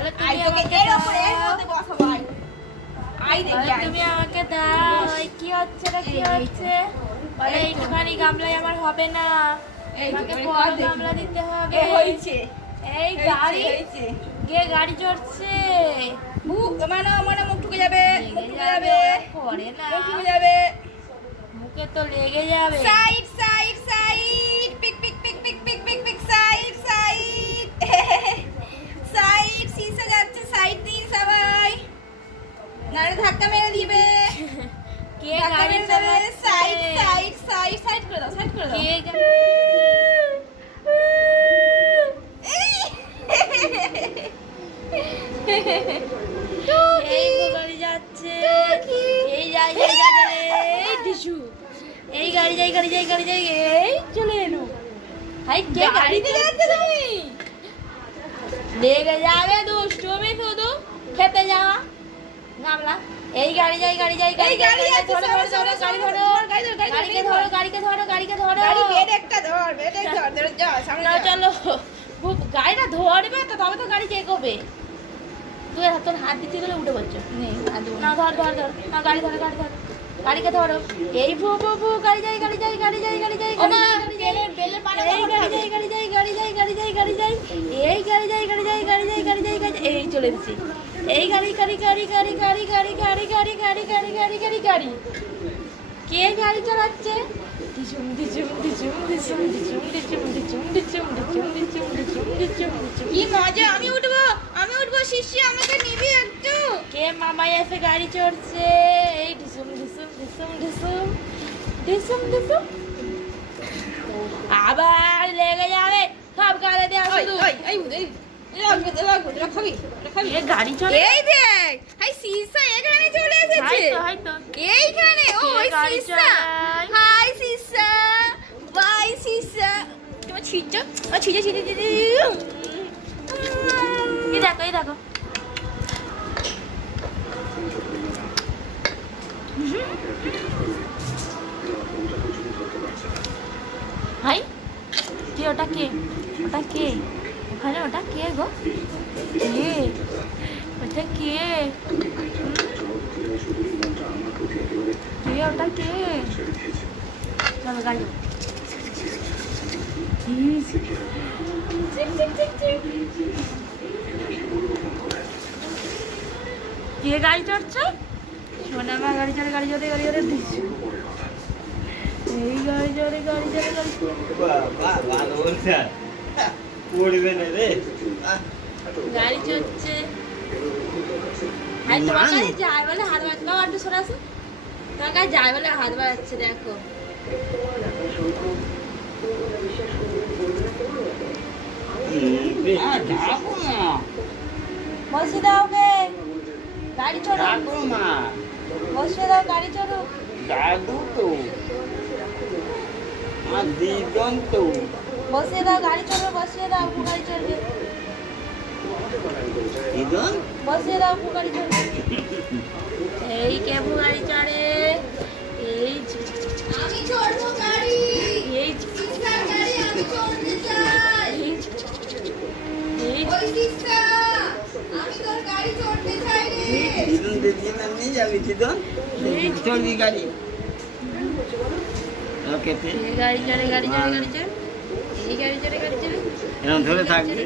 তাহলে আই তোকে এর উপরে এর মধ্যে বসাবো আই আই দেখি তুমি আমাকে দাও। এই কি হচ্ছে না কি হচ্ছে? বলে একটুখানি গামলায় আমার হবে না, আমাকে বড় গামলা দিতে হবে। হইছে এই গাড়ি হইছে কে গাড়ি চড়ছে? মুখ মানে মুখ ঠুকে যাবে, মুখ ঠুকে যাবে, করে না, মুখ ঠুকে যাবে, মুখে তো লেগে যাবে। সাইড সাইড সাইড পিক পিক পিক পিক পিক পিক পিক সাইড সাইড সাইড সিসা যাচ্ছে সাইড দিন সবাই নারে ধাক্কা মেরে দিবে কে ধাক্কা গাড়ি মেরে দেবে চালাচ্ছে? সাইড সাইড সাইড সাইড করে দাও সাইড করে দাও কে এই গাড়ি যাচ্ছে, এই যাই যাই যাই যাই, এই টিসু, এই গাড়ি যাই গাড়ি যাই গাড়ি যাই, এই চলে এলো। হাই কে গাড়িতে যাচ্ছে? তুমি লেগে যাবে দুষ্টুমি, শুধু খেতে যাওয়া গামলা। এই গাড়ি যাই গাড়ি যাই গাড়ি গাড়ি যাচ্ছে, ধরো ধরো ধরো, গাড়ি ধরো, গাড়িকে ধরো গাড়িকে ধরো গাড়িকে ধরো। গাড়ি বেড একটা ধর বেড একটা ধর যাও সামনে না চলো, গাড়িটা ধরবে তো তবে তো গাড়ি এগোবে। তুই তোর হাত দিতে গেলে উঠে পড়ছো। না ধর ধর ধর, না গাড়ি ধরো গাড়ি ধরো, গাড়িকে ধরো। এই ভু ভু ভু গাড়ি যাই গাড়ি যাই গাড়ি যাই গাড়ি যাই গাড়ি যাই, এই গাড়ি যাই গাড়ি যাই গাড়ি যাই গাড়ি যাই গাড়ি যাই, এই গাড়ি যাই গাড়ি যাই গাড়ি যাই গাড়ি যাই গাড়ি, এই চলে এসেছি। এই গাড়ি গাড়ি গাড়ি গাড়ি গাড়ি গাড়ি গাড়ি গাড়ি গাড়ি গাড়ি গাড়ি গাড়ি গাড়ি, কে গাড়ি চালাচ্ছে? ডিচুম ডিচুম ডিচুম ডিচুম ডিচুম ডিচুম ডিচুম ডিচুম ডিচুম ডিচুম ডিচুম ডিচুম ডিচুম। কি মজা! আমি উঠবো শিশি, আমাকে নিবি একটু? কে মামাই এসে গাড়ি চড়ছে? এই ডিসুম ডিসুম ডিসুম ডিসুম ডিসুম ডিসুম, আবার লেগে যাবে সব গাড়ি দেওয়া শুধু। গাড়ি চলে, এই দেখ হাই সিসা এখানে চলে এসেছে, এইখানে ও ওই সিসা। High সিসা, by সিসা। তোমার ছিটটা ছিটে ছিটে ছিটে এই দেখো এই দেখো, হাই কে? ওটা কে? ওটা কে ওখানে? ওটা কে গো? কে ওটা? কে কে ওটা? কে? চলো গাড়ি। কে গাড়ি চড়ছে? শোনা মা গাড়ি চড়ে গাড়ি চড়ে গাড়ি চড়ে দিচ্ছি। এই গাড়ি চড়ে গাড়ি চড়ে গাড়ি গাড়ি চড়ছে। তোমার কাছে যায় বলে হাত বাড়াচ্ছে, একটু সরে আসো। তোমার কাছে যায় বলে হাত বাড়াচ্ছে, দেখো। বসে দাও গে, গাড়ি চড়ো। বসে দাও, গাড়ি চড়ো। বসিয়ে দাও, গাড়ি চড়বে, বসিয়ে দাও, গাড়ি চড়বে। বসিয়ে দাও, গাড়ি চড়বে। এই কে গাড়ি চড়ে? এই আমি চড়বো গাড়ি, এই সিসার গাড়ি আমি চড়তে চাই। এই ওই সিসা, আমি তোর গাড়ি চড়তে চাই রে। ওকে গাড়ি চড়ে গাড়ি চড়ে গাড়ি চড়ে, এই গাড়ি চড়ে গাড়ি চড়ে এরকম ধরে থাকবি।